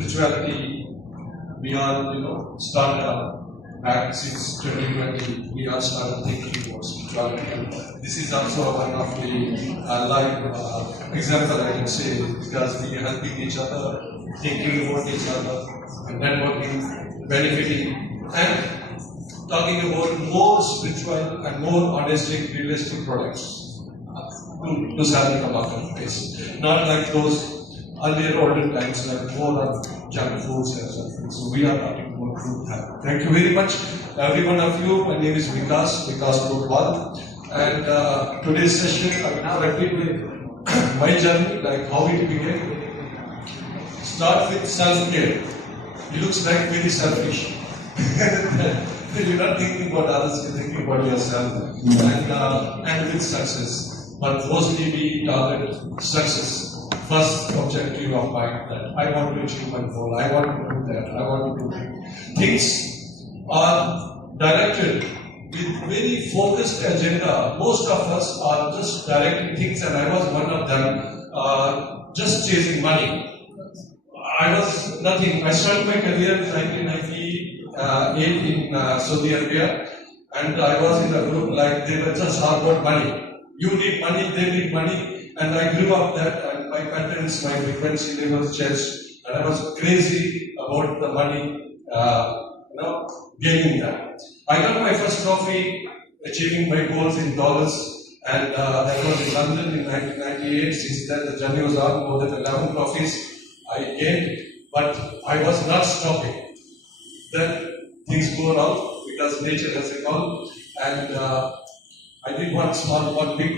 spirituality, we are, started back since 2020. We are started thinking about spirituality. This is also one of the live example I can say, because we are helping each other, thinking about each other, and networking, benefiting, and talking about more spiritual and more holistic, realistic products to sell in the marketplace. Not like those earlier olden times, like more on junk foods and something. So we are talking about food health. Thank you very much, every one of you. My name is Vikas Gopal, and today's session I will repeat with my journey, like how it began. Start with self-care. It looks like very selfish. You're not thinking about others, you're thinking about yourself. And with success. But mostly we target success. First objective of mine, that I want to achieve my goal, I want to do that, I want to do that. Things are directed with very focused agenda. Most of us are just directing things, and I was one of them, just chasing money. I was nothing. I started my career in 1998 in Saudi Arabia, and I was in a group like they were just all about money. You need money, they need money, and I grew up that. And my patterns, my frequency levels changed, and I was crazy about the money, gaining that. I got my first trophy, achieving my goals in dollars, and that was in London in 1998. Since then, the journey was on, more than 11 trophies I gained, but I was not stopping. Then things go wrong because nature has a call, and I did one big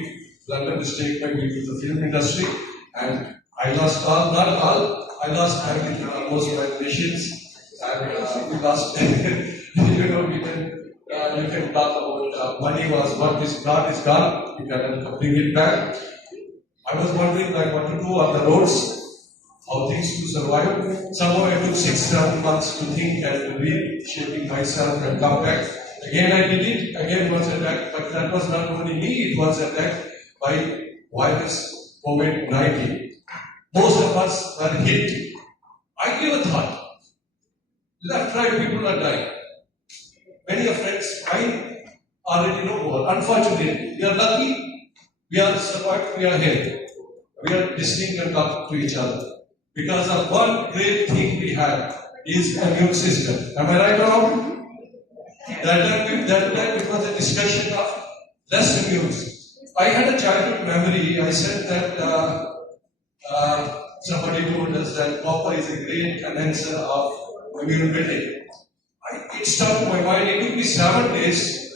blunder mistake by being in the film industry, and I lost all, not all, I lost everything, almost my patience, and we lost, you can talk about money was what is gone, you can bring it back. I was wondering like what to do on the roads, how things to survive. Somehow I took 6-7 months to think and reshaping myself and come back. Again I did it, again was attacked, but that was not only me, it was attacked by virus COVID-19. Most of us were hit. I gave a thought. Left, right, people are dying. Many of friends, I already know more. Unfortunately, we are lucky, we are survived, we are here. We are listening and talking to each other. Because of one great thing we have is immune system. Am I right or wrong? That time it was a discussion of less immune. I had a childhood memory. I said that somebody told us that copper is a great enhancer of immune building. It stuck in my mind. It took me 7 days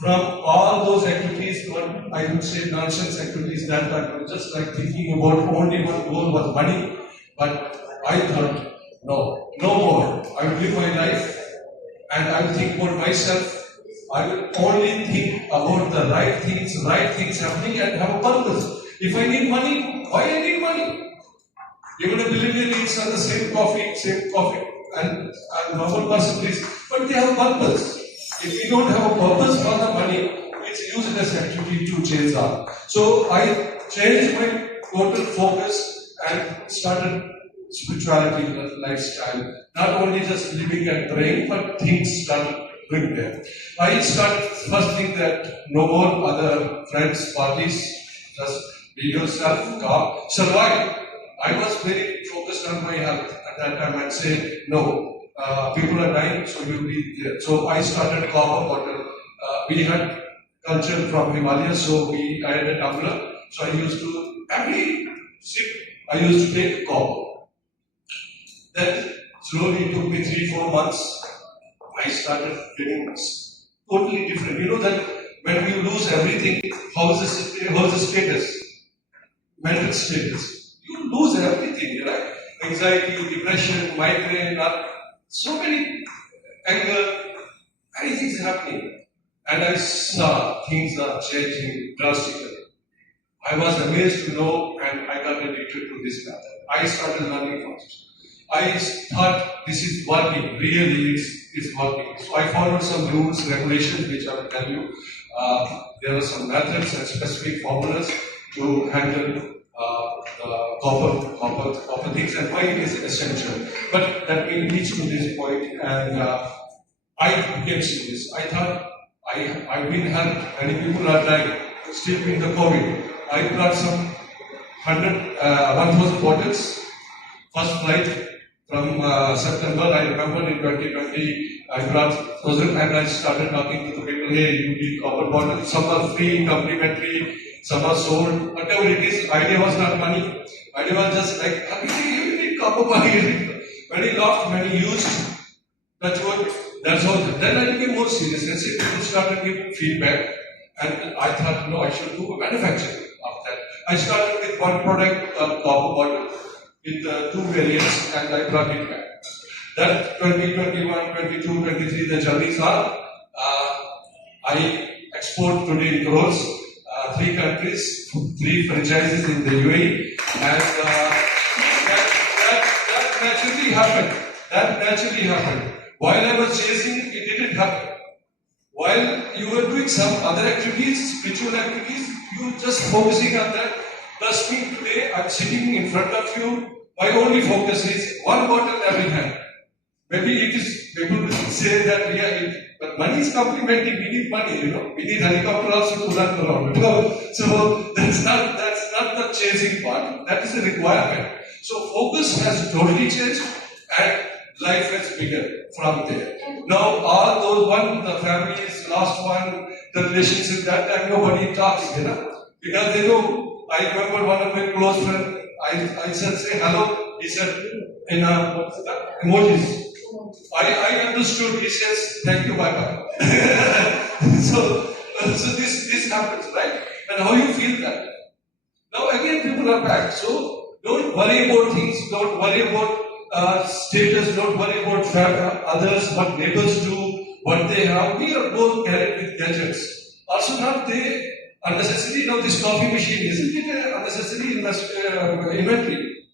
from all those activities, what I would say nonsense activities that I was just like thinking about only one goal was money. But I thought, no more. I will live my life and I will think about myself. I will only think about the right things happening and have a purpose. If I need money, why I need money? Even a billionaire needs the same coffee, and a normal person needs, but they have a purpose. If we don't have a purpose for the money, it's useless activity to chase on. So I changed my total focus and started spirituality lifestyle. Not only just living and praying, but things started doing there. I started first thing that no more other friends, parties, just be yourself, God, survive. I was very focused on my health at that time and said, no, people are dying, so you'll be there. So I started copper bottle. We had culture from Himalayas, so I had a tumbler. So I used to, every sip, I used to take copper. Then slowly it took me 3-4 months. I started getting totally different. You know that when you lose everything, how's the status? Mental status. You lose everything, right? Anxiety, depression, migraine, so many anger, many things happening. And I saw things are changing drastically. I was amazed to know, and I got addicted to this method. I started learning first. I thought this is working, really it's working. So I followed some rules, regulations, which I will tell you. There are some methods and specific formulas to handle the copper things and why it is essential. But that will reach to this point, and I became serious. I thought I've been helped. Many people are dying still in the COVID. I brought some 1,000 bottles. First flight from September, I remember in 2020, I brought 1,000 and I started talking to the people, hey, you need copper bottles. Some are free, complimentary, some are sold, whatever it is. Idea was not money. Idea was just like, you need copper bottles. Very laughed, many used. That's all. Then I became more serious and people started giving feedback. And I thought, no, I should do a manufacturing of that. I started with one product, a copper bottle, with two variants, and I brought it back. That 2021, 22, 23, the journeys are, I export today in crores, 3 countries, 3 franchises in the UAE, and that naturally happened. That naturally happened. While I was chasing, it didn't happen. While you were doing some other activities, spiritual activities, you just focusing on that. Plus me today, I'm sitting in front of you. My only focus is one bottle every hand. Maybe it is, people will say that but money is complementing, we need money, We need helicopter also to run around. So that's not the chasing part, that is a requirement. So focus has totally changed and life has begun from there. Now all those the family is last one, the relationship, that time nobody talks, because they know. I remember one of my close friends, I said, say hello. He said, in emojis. I understood. He says, thank you, bye bye. so this happens, right? And how you feel that? Now again, people are back. So don't worry about things. Don't worry about status. Don't worry about others, what neighbors do, what they have. We are both carried with gadgets. Also, not they. Unnecessary, this coffee machine, isn't it a unnecessary inventory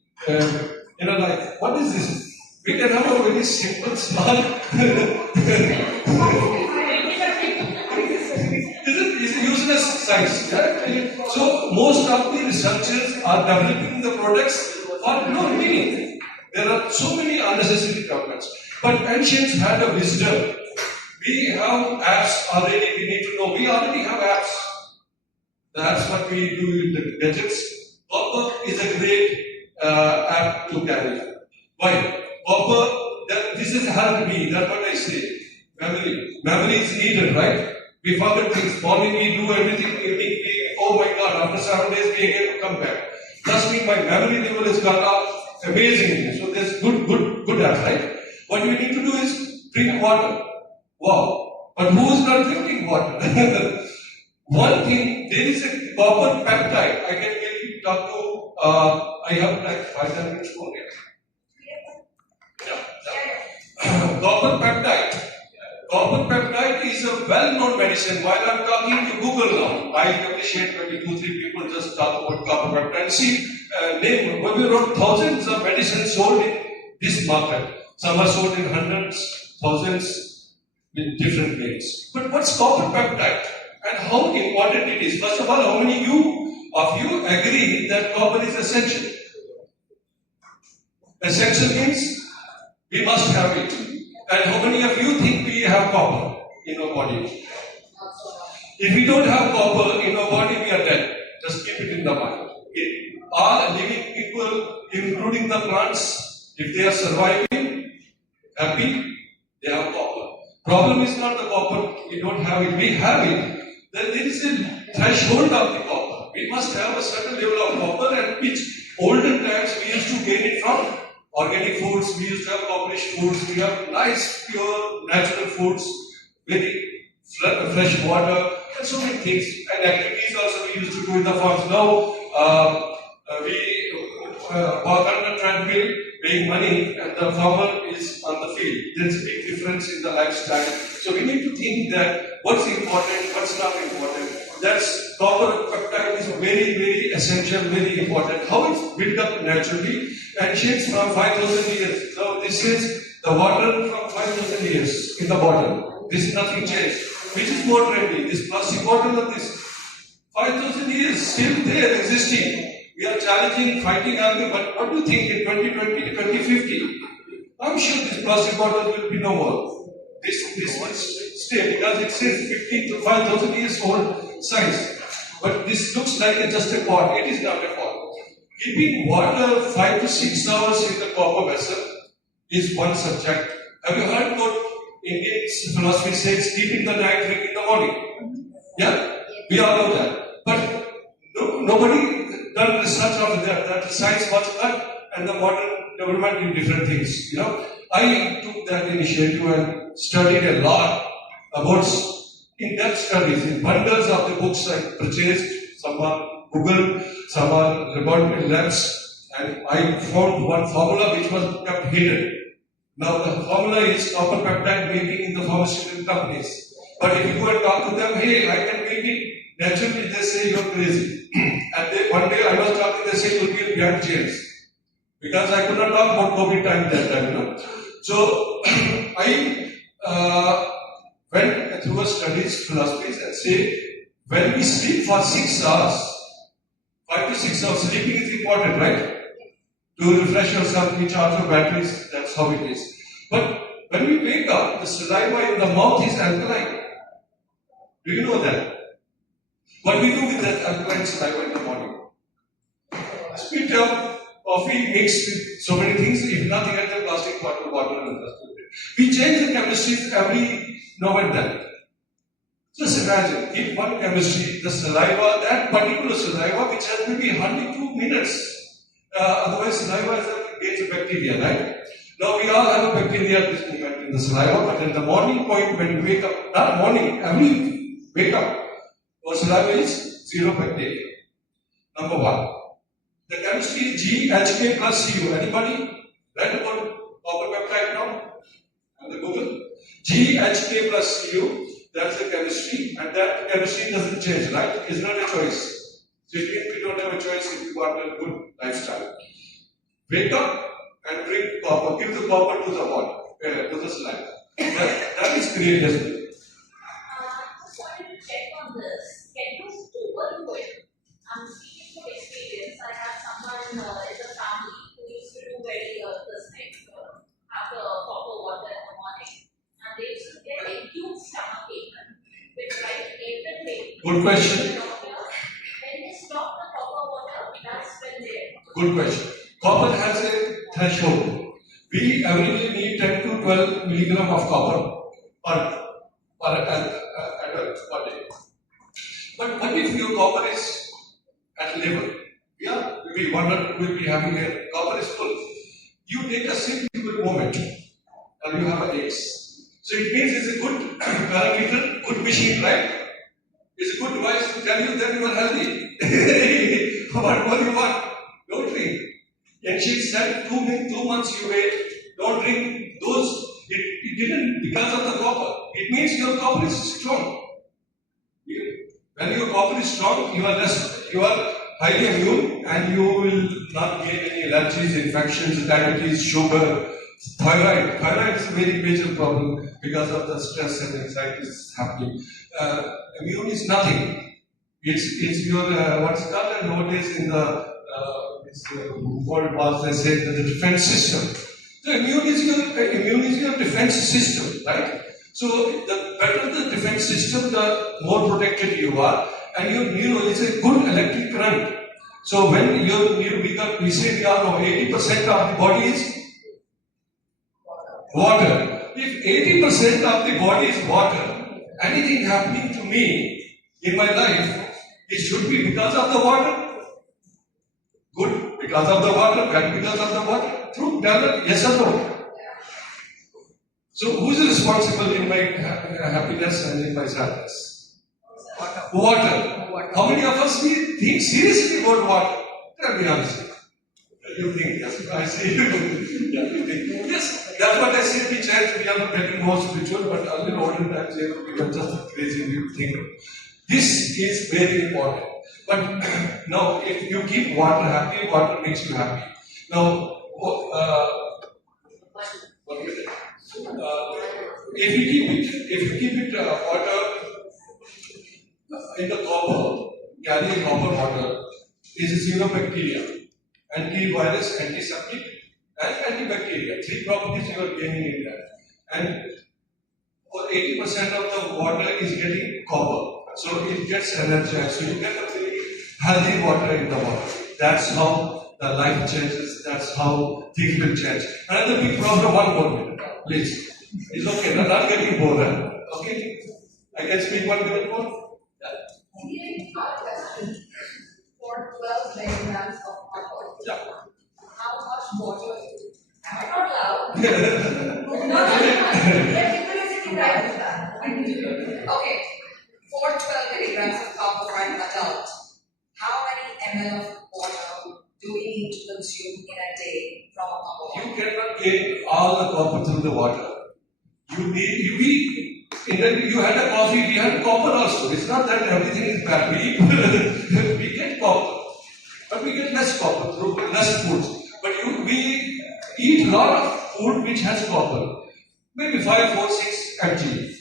in a life? What is this? We can have a very simple, small. It's a useless science. Yeah? So, most of the researchers are developing the products for no meaning. There are so many unnecessary developments. But ancients had a wisdom. We have apps already, we need to know. We already have apps. That's what we do with the gadgets. Copper is a great app to carry. Why? Copper, this has helped me. That's what I say. Memory is needed, right? We forget things. Morning we do everything. Evening we, oh my God, after 7 days we again come back. Trust me, my memory level has gone up amazingly. So there's good app, right? What we need to do is drink water. Wow. But who is not drinking water? One thing, there is a copper peptide. I can talk to, I have like 5 minutes more. Yeah. Copper peptide. Copper peptide is a well-known medicine. While I'm talking to Google now, I appreciate when 2-3 people just talk about copper peptide. See, name, we wrote thousands of medicines sold in this market. Some are sold in hundreds, thousands, with different names. But what's copper peptide? And how important it is. First of all, how many of you agree that copper is essential? Essential means we must have it. And how many of you think we have copper in our body? If we don't have copper in our body, we are dead. Just keep it in the mind. Okay? All living people, including the plants, if they are surviving, happy, they have copper. Problem is not the copper, we don't have it, we have it. Then there is a threshold of the copper. We must have a certain level of copper, and which olden times we used to gain it from organic foods, we used to have polished foods, we have nice, pure, natural foods, very fresh water, and so many things. And activities also we used to do in the farms. Now, we walk on the treadmill, paying money, and the farmer is on the field. There's a big difference in the lifestyle. So we need to think that what's important, what's not important. That's copper peptide is very, very essential, very important. How it's built up naturally and shapes from 5,000 years. So this is the water from 5,000 years in the bottle. This is nothing changed. Which is more trendy? This plastic bottle or this? 5,000 years still there existing. We are challenging, fighting, arguing, but what do you think in 2020, 2050? I'm sure this plastic bottle will be no more. This will stay because it says 15 to 5,000 years old size. But this looks like just a pot. It is not a pot. Keeping water 5 to 6 hours in the copper vessel is one subject. Have you heard what Indian philosophy says, sleep in the night, drink in the morning? Yeah? We all know that. But nobody done research of that science was cut and the modern development in different things. I took that initiative and studied a lot about in-depth studies, in bundles of the books I purchased, some on Google, some on laboratory labs, and I found one formula which was kept hidden. Now the formula is copper peptide making in the pharmaceutical companies. But if you go and talk to them, hey, I can make it naturally, they say you're crazy. And one day I was talking, they say you'll be in bad jails. Because I could not talk about COVID time that time, So I went through studies, philosophies, and say when we sleep for 6 hours, 5 to 6 hours, sleeping is important, right? To refresh yourself, recharge your batteries, that's how it is. But when we wake up, the saliva in the mouth is alkaline. Do you know that? What we do with that alkaline saliva in the morning? Spit up coffee mixed with so many things, if nothing at the plastic bottle, water and plastic. We change the chemistry every now and then. Just imagine, if one chemistry, the saliva, that particular saliva, which has maybe hardly 2 minutes, otherwise saliva is a bacteria, right? Now we all have a bacteria at this moment in the saliva, but in the morning point when you wake up, not morning, every wake up, our saliva is zero bacteria. Number one. The chemistry is GHK plus Cu. Anybody read about copper peptide now? On the Google? GHK plus Cu, that's the chemistry, and that chemistry doesn't change, right? It's not a choice. So it means we don't have a choice if you want a good lifestyle. Wake up and drink copper. Give the copper to the water, to the saliva. That is great as well. I just wanted to check on this. Can you overdo it? I'm speaking from experience. I have someone in the family who used to do very this thing, have the copper water in the morning, and they used to get a huge stomach ache, which like April, May. Good question. When they stop the copper water, that's when they. Good question. Copper has a threshold. We every day need 10 to 12 milligram of copper per adult per day. But what if your copper is at level? Yeah, maybe 100 will be having a copper is full. You take a sip, you will vomit, or you have a aches. So it means it's a good parameter, good machine, right? It's a good device to tell you that you are healthy. What more you want? Don't drink. And she said 2 months you wait, don't drink those. It didn't because of the copper. It means your copper is strong. When your copper is strong, you are highly immune and you will not gain any allergies, infections, diabetes, sugar, thyroid. Thyroid is a very major problem because of the stress and anxiety is happening. Immune is nothing. It's your what's called nowadays in the world was they say that the defense system. The immune is your defense system, right? So the better the defense system, the more protected you are, and your is a good electric current. So when you become, we say we all know 80% of the body is water. If 80% of the body is water, anything happening to me in my life, it should be because of the water. Good because of the water, bad because of the water. True, yes or no? So who is responsible in my happiness and in my sadness? Water. How many of us think seriously about water? Tell me honestly. You think, yes. I see you. You think. Yes, that's what I say. We chant, we are getting more spiritual, but a little older times we are just crazy. We think. This is very important. But now, if you keep water happy, water makes you happy. Now, if you keep it water in the copper, carrying copper water, is zero bacteria, antivirus, antiseptic, and antibacterial. Three properties you are gaining in that. And for 80% of the water is getting copper. So it gets energized. So you get a very healthy water in the water. That's how the life changes. That's how things will change. Another big problem, one more minute, please. It's okay, I'm not getting bored. Huh? Okay? I can speak 1 minute more? Yeah. For 12 milligrams of copper, Yeah. how much water? Am I not loud? Okay, for 12 milligrams of copper for an adult, how many ml of water do we need to consume in a day from a copper? You cannot gain all the copper through the water. You had a coffee, we had copper also. It's not that everything is bad. We get copper, but we get less copper through less foods. But we eat a lot of food which has copper. Maybe 5, 4, 6 mg.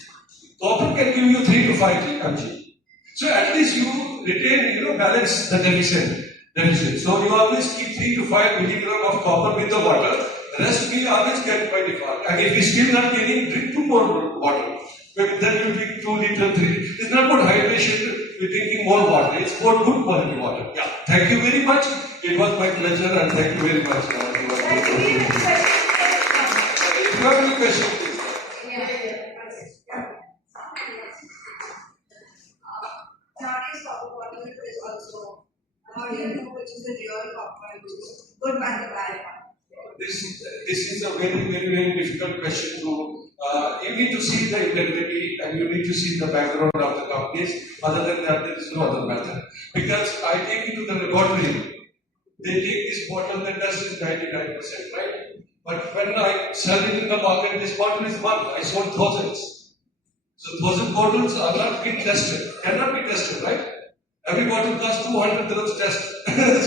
Copper can give you 3 to 5 mg. So at least you retain, balance the deficit. So you always keep 3 to 5 milligram of copper with the water. The rest we always get by default. And if we still not getting, drink 2 more water. Maybe then you drink 2 liters, 3. It's not good hydration. We're drinking more water. It's more good quality water. Yeah. Thank you very much. It was my pleasure and thank you very much. If you have any questions, please. Nowadays, copper water is also, how do you know which is the real copper and which is good and the bad one? This is a very, very, very difficult question to. You need to see the integrity and you need to see the background of the companies. Other than that, there is no other method. Because I take it to the laboratory, they take this bottle, the test is 99%, right? But when I sell it in the market, this bottle is one. I sold thousands. So 1,000 bottles are not being tested, cannot be tested, right? Every bottle costs 200 dirhams test.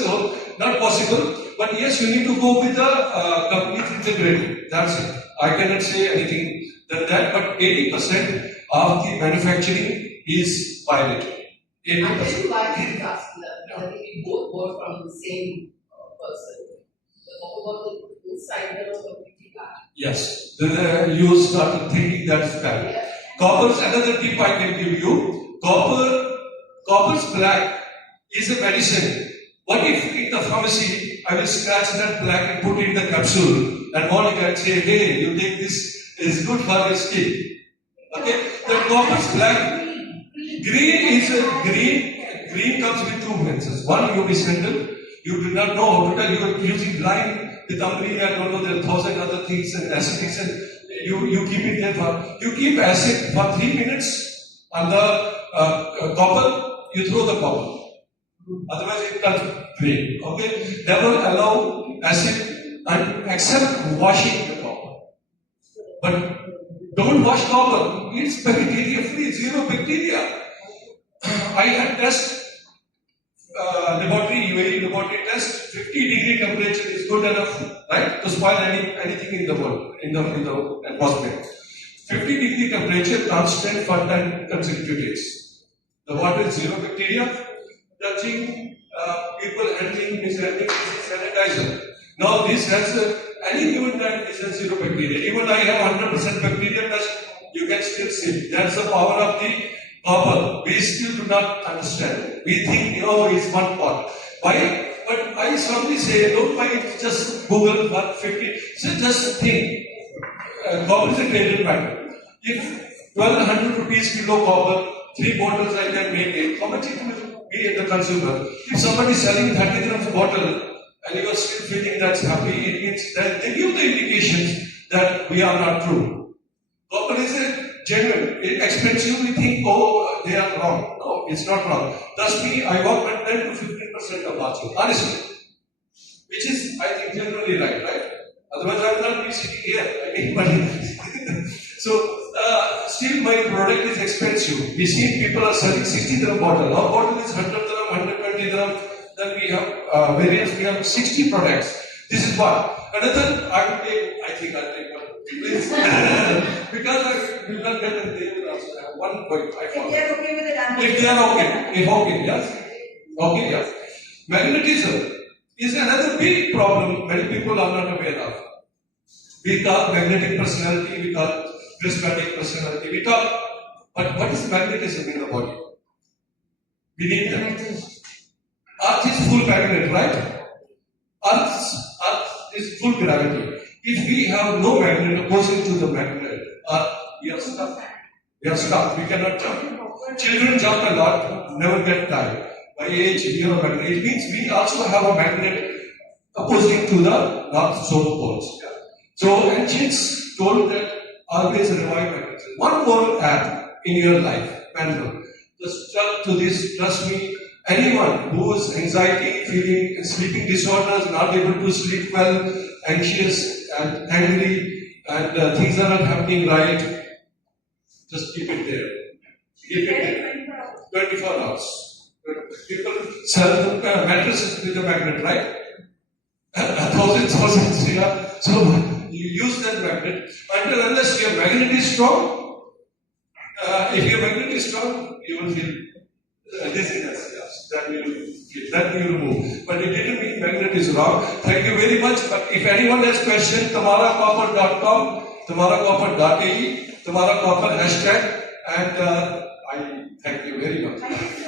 So, not possible. But yes, you need to go with the company's integrity. That's it. I cannot say anything than that, but 80% of the manufacturing is bilateral. 80%. I tell you why this is asking that. I think we both bought from the same person. The copper bottle inside there was completely black. Yes. Then you start thinking that's bad. Yeah. Copper's another tip I can give you. Copper's black is a medicine. What if in the pharmacy I will scratch that black and put it in the capsule and morning I say, hey, you take this, it's good for your skin. Okay? The copper's black. Green comes with 2 messages. One, you mishandle. You do not know how to tell. You are using lime with ammonia, I don't know, there are 1,000 other things and acidics and you keep it there for, you keep acid for 3 minutes on the copper, you throw the copper. Otherwise it turns green. Okay? Never allow acid and except washing the copper. But don't wash copper. It's bacteria free, zero bacteria. I had test UAE laboratory test, 50-degree temperature is good enough, right, to spoil anything in the world, in the atmosphere. 50-degree temperature constant for 10 consecutive days. The water is zero bacteria, touching, people handling, mishandling, this is sanitizer. Now this has any given time this has zero bacteria. Even I have 100% bacteria test, you can still see. That's the power of the copper. We still do not understand. We think, it's one pot. Why? But I strongly say, don't buy it, just Google for 50. So just think, copper is a traded matter. If 1200 rupees kilo copper, 3 bottles I can make it, how much it will be at the consumer? If somebody is selling 30 grams bottle and you are still feeling that's happy, it means that they give the indications that we are not true. Copper is a genuine. It's expensive, we think, they are wrong. No, it's not wrong. Trust me, I work at 10 to 15% of margin, honestly. Which is, I think, generally right? Otherwise, I will not be sitting here. I need money. So, still my product is expensive. We see people are selling 60 dirham bottle. Our bottle is 100 dirham, 120 dirham. Then we have various, we have 60 products. This is one. Another, I think I'll take one. Please. Because I will not get a they will also have one point. If they are okay with it, if they are okay. If okay, yes. Okay, yes. Magnetism is another big problem many people are not aware of. We talk magnetic personality, we talk prismatic personality, we talk, but what is magnetism in the body? We need that. Earth is full magnet, right? Earth is full gravity. If we have no magnet opposing to the magnet, Earth, we are stuck. We are stuck. We cannot jump. Children jump a lot, never get tired. By age, we have a magnet. It means we also have a magnet opposing to the North South poles. Yeah. So ancients told that always revive magnetism. One more app in your life, manual. Just stuck to this, trust me. Anyone who is anxiety, feeling, sleeping disorders, not able to sleep well, anxious and angry, and things are not happening right, just keep it there. Keep it there. 24 hours. People sell mattresses with a magnet, right? Thousands, yeah. So you use that magnet until unless your magnet is strong. If your magnet is strong, you will feel dizziness. Yes, that you remove. But it didn't mean magnet is wrong. Thank you very much. But if anyone has question, TamaraCopper.com, TamaraCopper.ae, TamaraCopper hashtag, and I thank you very much.